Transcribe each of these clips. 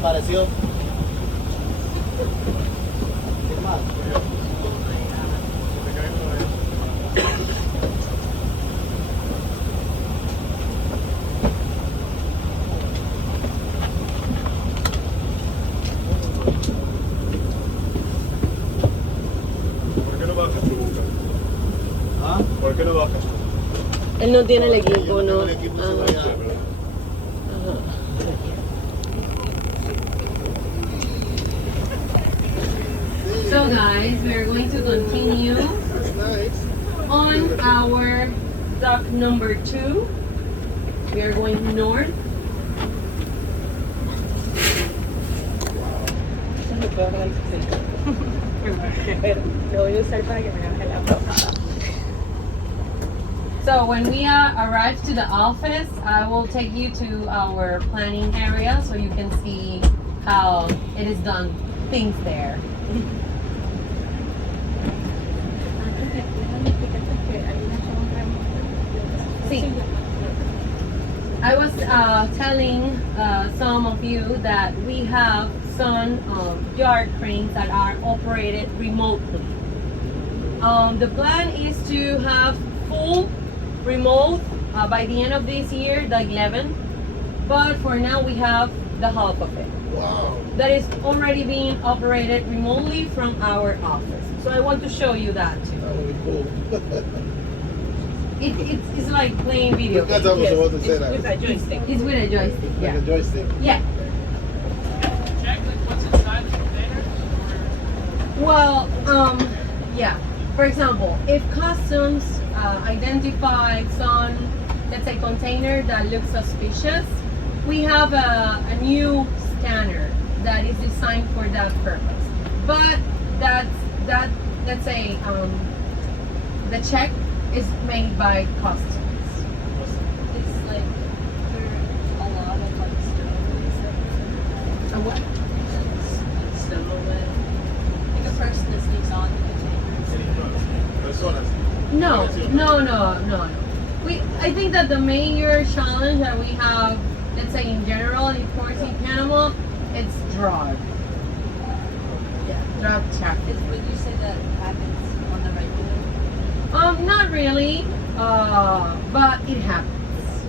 pareció? ¿Qué más? ¿Por qué no bajas tú, Lucas? ¿Ah? ¿Por qué no bajas? Él no tiene el Yo equipo, tengo ¿no? el equipo, se Ah, vaya. So guys, we are going to continue on our dock number 2. We are going north. Lo voy a usar para que me haga la profada. So when we arrive to the office, I will take you to our planning area so you can see how it is done, things there. See, I was telling some of you that we have some yard cranes that are operated remotely. The plan is to have full remote by the end of this year, the 11th. But for now, we have the half of it. Wow. That is already being operated remotely from our office. So I want to show you that too. That would be cool. It's like playing video Because games. I was supposed to say that. With a joystick. It's with a joystick, Like yeah. a joystick. Yeah. Check like what's inside the container. Well, yeah. For example, if customs identify some, let's say, container that looks suspicious, we have a new scanner that is designed for that purpose. But that let's say the check is made by customs. It's like there are a lot of like stowaways that A what? like stowaway. Like a person that sneaks on the containers. Personas. No. I think that the major challenge that we have, let's say in general, in ports in Panama, it's drug. Yeah, drug traffic. Would you say that happens on the regular? Not really, but it happens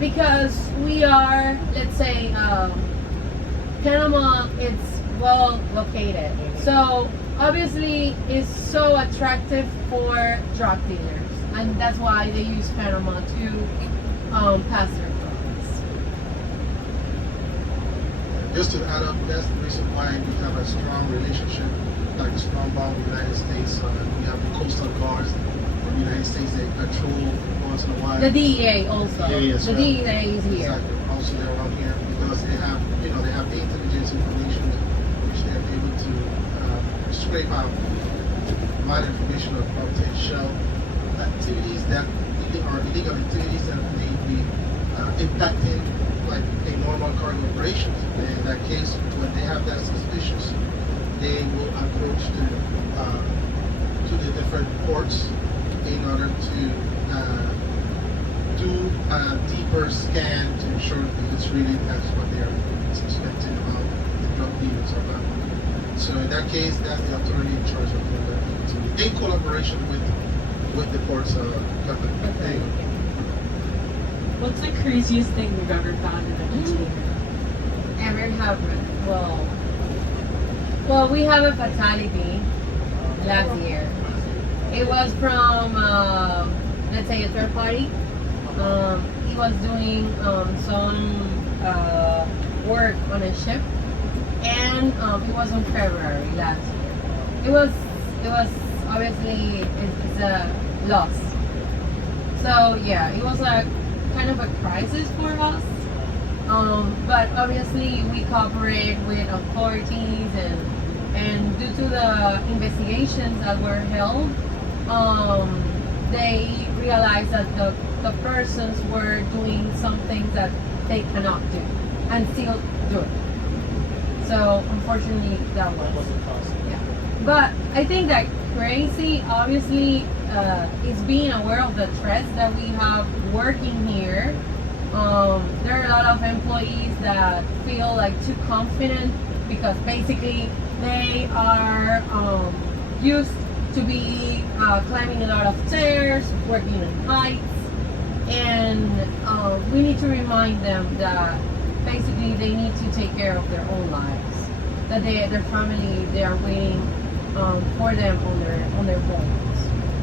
because we are, let's say, Panama. It's well located, so obviously it's so attractive for drug dealers, and that's why they use Panama to pass their drugs. Just to add up, that's the reason why we have a strong relationship, like a strong bond with the United States. We have the coastal guards from the United States that patrol once in a while. The DEA also. Yeah, the right. DEA is here. Exactly. Also, they're around here because they have, they have the intelligence information which they're able to scrape out a lot of information of potential activities that are illegal activities that may be impacting like a normal cargo operations. And in that case, when they have that suspicious, they will approach to the different ports in order to do a deeper scan to ensure that it's really that's what they are suspecting about the drug dealers or not. So in that case, that's the authority in charge of doing that, in collaboration with the ports company. There you go. What's the craziest thing you've ever found in a container? Ever happened? Well, we have a fatality last year. It was from, let's say, a third party. He was doing some work on a ship, and it was in February last year. It was obviously it's a loss. So yeah, it was like kind of a crisis for us. But obviously we cooperate with authorities and due to the investigations that were held, they realized that the persons were doing some things that they cannot do and still do it. So unfortunately that was yeah. But I think that crazy obviously is being aware of the threats that we have working here. There are a lot have employees that feel like too confident because basically they are used to be climbing a lot of stairs, working in heights, and we need to remind them that basically they need to take care of their own lives, that their family, they are waiting for them on their homes.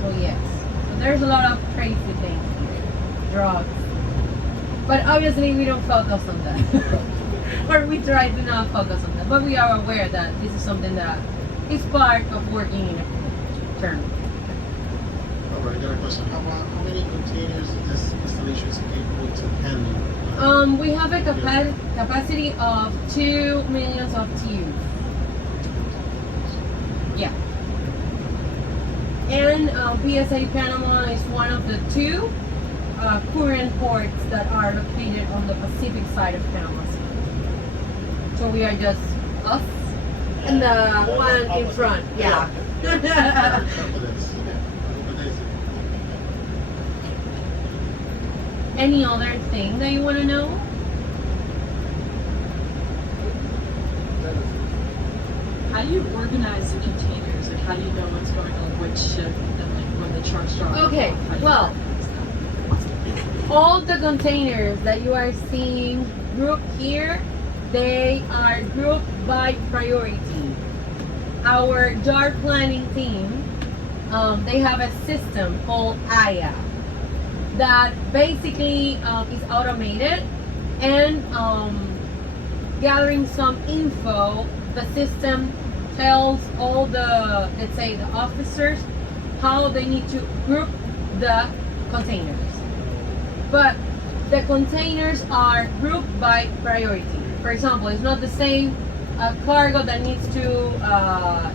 So yes, so there's a lot of crazy things here, drugs, but obviously we don't focus on that. Or we try to not focus on that, but we are aware that this is something that is part of working in a term. All right, I got a question. How many containers is this installation capable to handle? We have a capacity of 2 million of TEUs. Yeah. And PSA Panama is one of the 2 current ports that are located on the Pacific side of Panama City. So we are just us and the one in front. Yeah. Any other thing that you want to know? How do you organize the containers? Like, how do you know what's going on which ship and like when the trucks are off? Okay, How do you well, organize that? all the containers that you are seeing grouped here, they are grouped by priority. Our yard planning team, they have a system called AYA that basically is automated and gathering some info. The system tells all the, let's say, the officers how they need to group the containers. But the containers are grouped by priority. For example, it's not the same cargo that needs to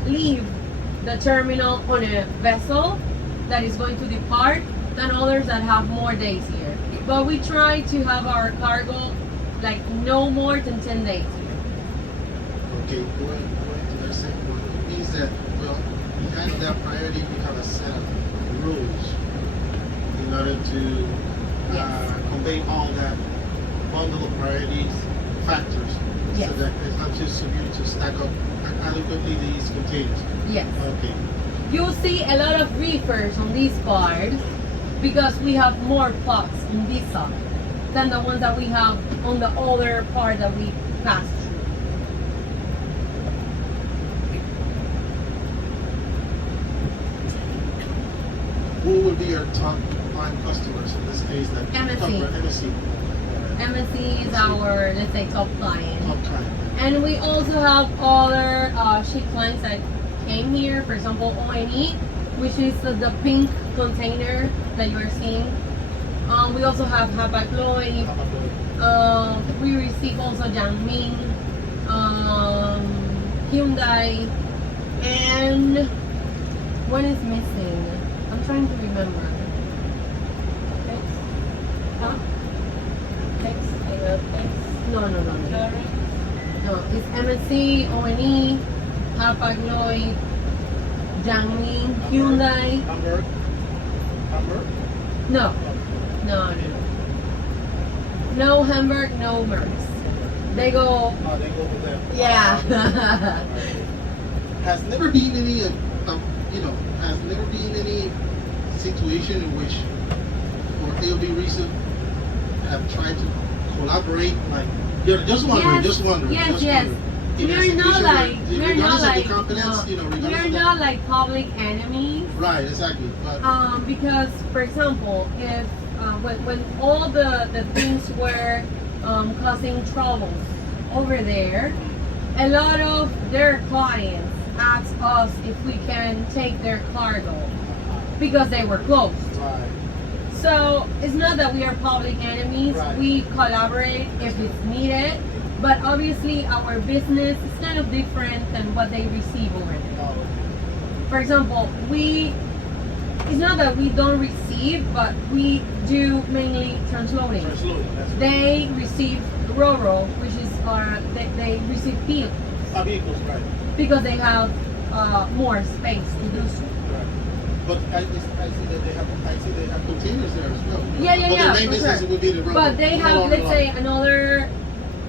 leave the terminal on a vessel that is going to depart than others that have more days here. But we try to have our cargo like no more than 10 days here. Okay, going to that second one, it means that, well, behind that priority, we have a set of rules in order to convey all that bundle of priorities factors, Yes. so that it helps you to stack up adequately these containers. Yes. Okay. You'll see a lot of reefers on these cars because we have more plots on this side than the ones that we have on the other part that we passed through. Who would be your top 5 customers in this case? That MSC. MSC. MSC is our, let's say, top client. Top client. And we also have other ship clients that came here, for example, ONE, which is the pink container that you are seeing. We also have Hapag-Lloyd. We receive also Jiangming, Hyundai, and one is missing. I'm trying to remember. Huh? No. No, it's MSC, ONE, Hapag-Lloyd, Jiangming, Hyundai. Hamburg? No. No Hamburg, no Mercs. They go, They go with them. yeah. Has never been any, has never been any situation in which, for AOB reason, have tried to collaborate, like, just wondering. Yes. We're not like, we're not like public enemies. Right, exactly. But Because, for example, if when all the things were causing troubles over there, a lot of their clients asked us if we can take their cargo because they were closed. right, So it's not that we are public enemies. Right. We collaborate if it's needed, but obviously our business is kind of different than what they receive over there. For example, it's not that we don't receive, but we do mainly transloading. They receive Roro, which is they receive vehicles Vehicles, right. because they have more space to do so. right. But I see that they have containers there as well. Yeah, But the main for business sure. would be the road. But they have, let's say, another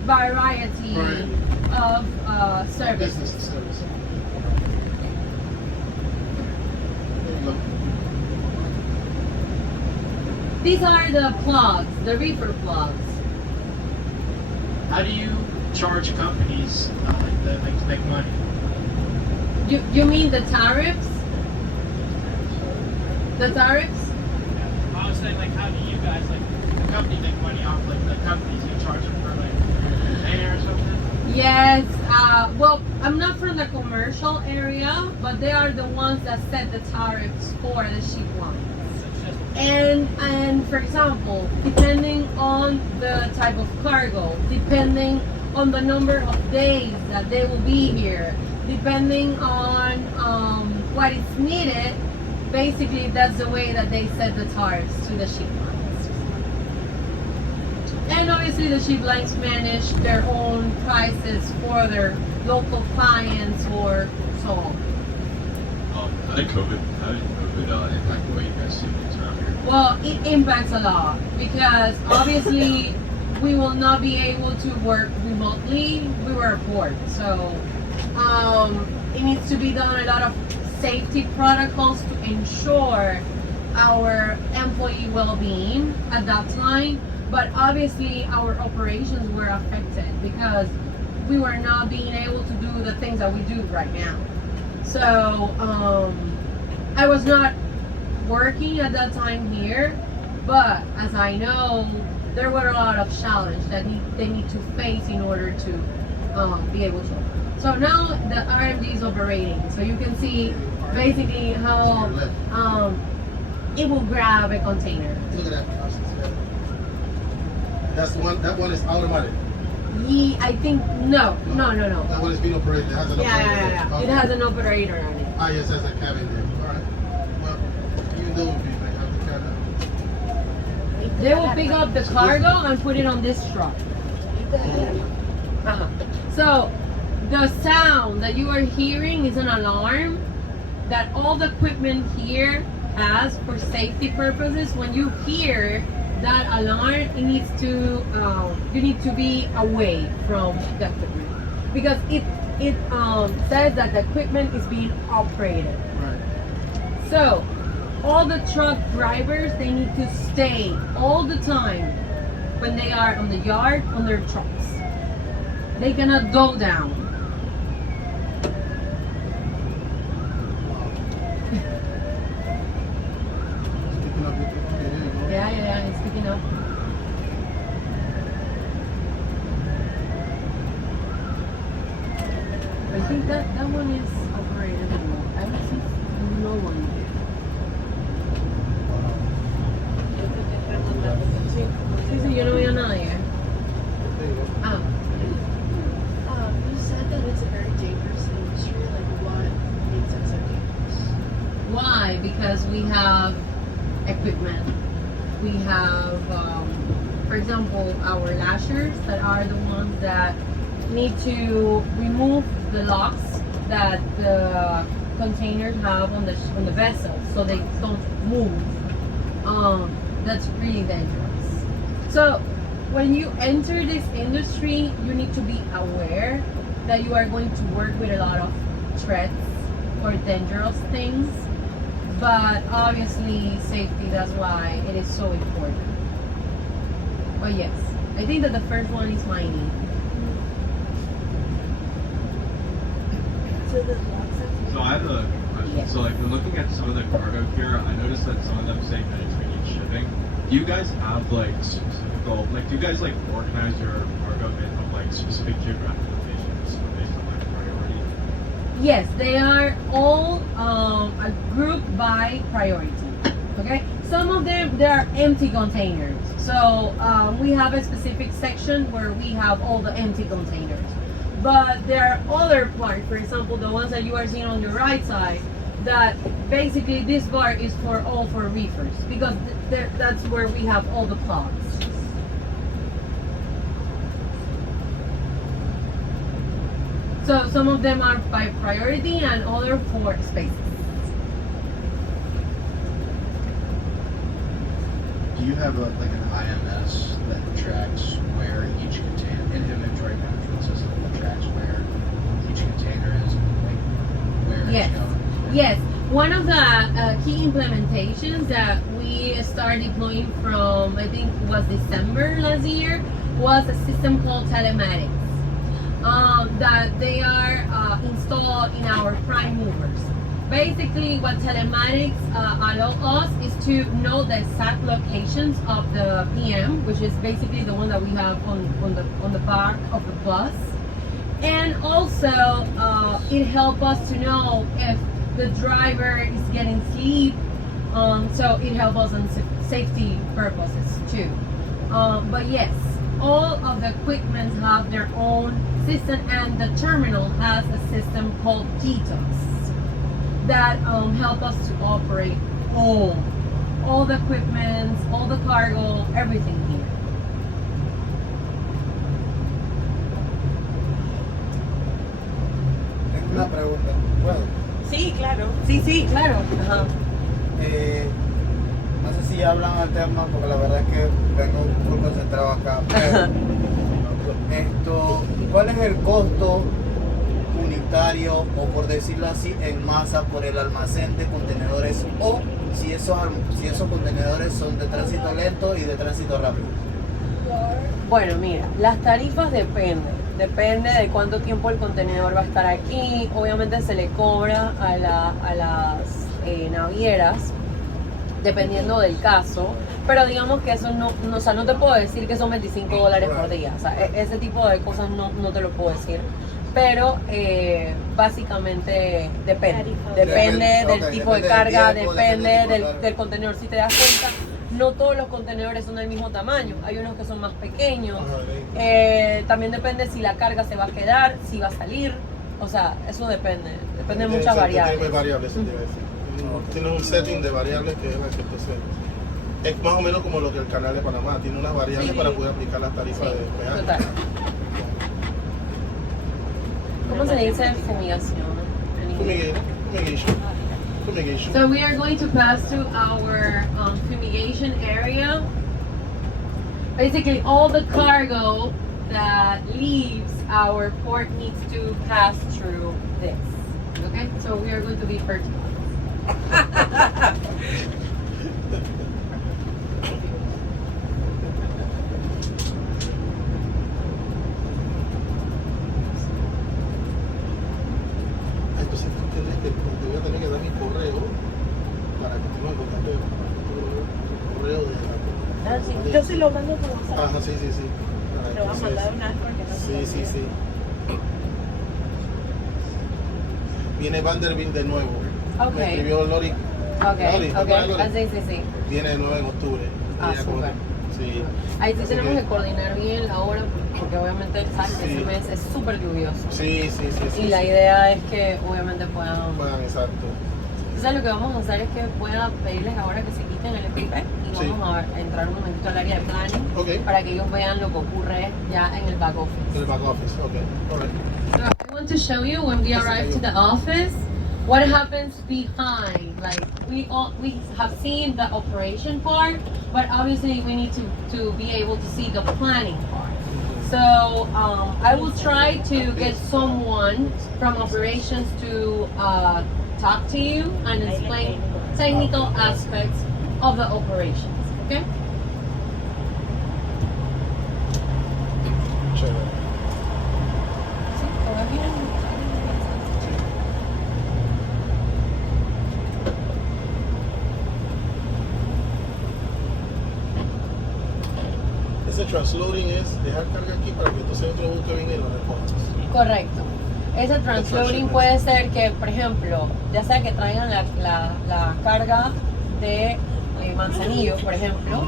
variety of services. Business and service. There you go. These are the plugs, the reefer plugs. How do you charge companies like that like to make money? You mean the tariffs? The tariffs? I was saying like how do you guys like the company make money off like the companies you charge them for like container or something? Yes. Well, I'm not from the commercial area, but they are the ones that set the tariffs for the ship lines. And for example, depending on the type of cargo, depending on the number of days that they will be here, depending on what is needed, basically that's the way that they set the tariffs to the ship lines. And obviously the ship lines manage their own prices for their local clients or so on. How did COVID impact the way you guys see things around here? Well, it impacts a lot because obviously we will not be able to work remotely. We were a port, so it needs to be done a lot of safety protocols to ensure our employee well-being at that time. But obviously our operations were affected because we were not being able to do the things that we do right now. So I was not working at that time here, but as I know, there were a lot of challenges that they need to face in order to be able to. So now the RMD is operating, so you can see basically how it will grab a container. Look at that. That's the one. That one is automatic. I think no. That one is being operated. It has an operator. Yeah. It has an operator on it. Ah, yes, has a cabin there. All right. Well, you know me, they have the cabin. They will pick up the cargo and put it on this truck. So the sound that you are hearing is an alarm that all the equipment here has for safety purposes. When you hear that alarm, it needs to you need to be away from the equipment because it says that the equipment is being operated. Right. So all the truck drivers, they need to stay all the time when they are on the yard on their trucks. They cannot go down. Speaking of it, okay, there you go. Yeah, it's picking up. I think that one is operated. I don't see no one. Sí, yo no veo a nadie. There you go. Ah, You said that it's a very dangerous industry. Like, what makes it so dangerous? why? Because we have equipment. We have, for example, our lashers that are the ones that need to remove the locks that the containers have on the vessel, so they don't move. That's really dangerous. So when you enter this industry, you need to be aware that you are going to work with a lot of threats or dangerous things. But obviously safety, that's why it is so important. But yes, I think that the first one is mining. So the locks have So I have a question. Yes. So like when looking at some of the cargo here, I noticed that some of them say Mediterranean shipping. Do you guys have like specific, do you guys like organize your cargo based on like specific geographic locations based on like priority? Yes, they are all grouped by priority. Okay, some of them they are empty containers. So we have a specific section where we have all the empty containers. But there are other parts, for example, the ones that you are seeing on your right side, that basically this bar is for all for reefers because that's where we have all the plugs. So some of them are by priority and other for spaces. Do you have like an IMS that tracks where each container, individual Yes, one of the key implementations that we started deploying from, I think it was December last year, was a system called telematics. That they are installed in our prime movers. Basically, what telematics allow us is to know the exact locations of the PM, which is basically the one that we have on the back of the bus, and also it helps us to know if the driver is getting sleep. So it helps us on safety purposes too. But yes, all of the equipment have their own system, and the terminal has a system called GTOS that help us to operate all the equipment, all the cargo, everything here. Tengo una pregunta. Bueno, Sí, claro. Sí, claro. Ajá. no sé si ya hablan al tema porque la verdad es que vengo muy concentrado acá. Pero, ¿cuál es el costo unitario o por decirlo así en masa por el almacén de contenedores o si esos contenedores son de tránsito lento y de tránsito rápido? Bueno, mira, las tarifas depende de cuánto tiempo el contenedor va a estar aquí. Obviamente se le cobra a las navieras dependiendo del caso, pero digamos que eso no te puedo decir que son $25 por día, o sea, ese tipo de cosas no te lo puedo decir, pero básicamente depende del tipo de carga, depende del contenedor. Si te das cuenta, no todos los contenedores son del mismo tamaño, hay unos que son más pequeños, también depende si la carga se va a quedar, si va a salir, o sea, eso depende de muchas variables. Tiene variables, sí, debe ser. Tiene un setting de variables que es la que entonces es más o menos como lo que el canal de Panamá tiene unas variables para poder aplicar las tarifas de peaje. Total. ¿Cómo se dice fumigación? Fumigation. So we are going to pass through our fumigation area. Basically, all the cargo that leaves our port needs to pass through this. Okay, so we are going to be first. Entonces tú tienes que, te voy a tener que dar mi correo para que tengas el contacto de correo de la... Sí, yo sí lo mando por WhatsApp. Ajá, sí. Lo vas a mandar una vez porque no sé. Sí. Viene Vanderbilt de nuevo. Ok. Me escribió Lori. Okay. Sí. Viene de nuevo en octubre. Ah, Ella súper. Sí. Ahí sí Así tenemos que- que coordinar bien la hora porque obviamente sabes que Sí. ese mes es súper lluvioso. Sí. Y la idea es que obviamente puedan... Bueno, exacto. Entonces lo que vamos a hacer es que pueda pedirles ahora que se quiten el equipo y Sí. vamos a entrar un momentito al área de planning Ok. para que ellos vean lo que ocurre ya en el back En office. el back office, ok. Alright. So I want to show you when we arrive to the office what happens behind. Like we have seen the operation part, but obviously we need to be able to see the planning part. So I will try to get someone from operations to talk to you and explain technical aspects of the operations. Okay? Chévere. Sí, todo bien. Ese transloading es dejar carga aquí para que entonces otro buque venga y lo recoja. Correcto. Ese transloading puede ser que, por ejemplo, ya sea que traigan la carga de Manzanillo, por ejemplo,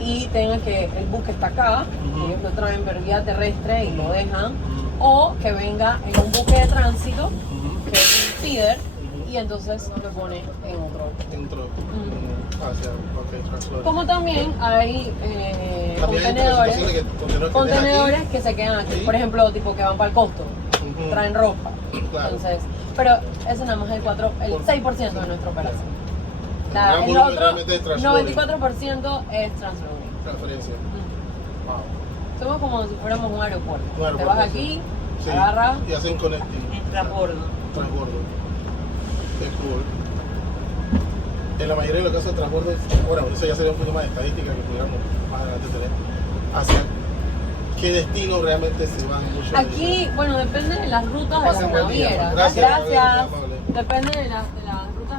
y tengan que el buque está acá, ellos lo traen por vía terrestre y lo dejan, o que venga en un buque de tránsito, que es un feeder, y entonces lo pone en otro. Dentro. Ok, transloading. Como también hay También hay situaciones que contenedores dejan que se quedan aquí, Sí. por ejemplo, tipo que van para el costo, Ujú. traen ropa. Claro. Entonces, pero eso nada más es el 6% de nuestra operación. gran El volumen otro realmente es transloading. 94% es transloading. Transferencia. Wow. Somos como si fuéramos un aeropuerto. Un aeropuerto, Te vas sí. aquí, Sí. agarras. Y hacen connecting. En transbordo. Transbordo. de tour. En la mayoría de los casos de transporte, bueno, eso ya sería un poquito más de estadística que pudiéramos más adelante tener, hacia qué destino realmente se van muchos de Aquí, bueno, depende de las rutas de las Pasen buen día, navieras. Gracias. Gracias. Muy amable. Depende de la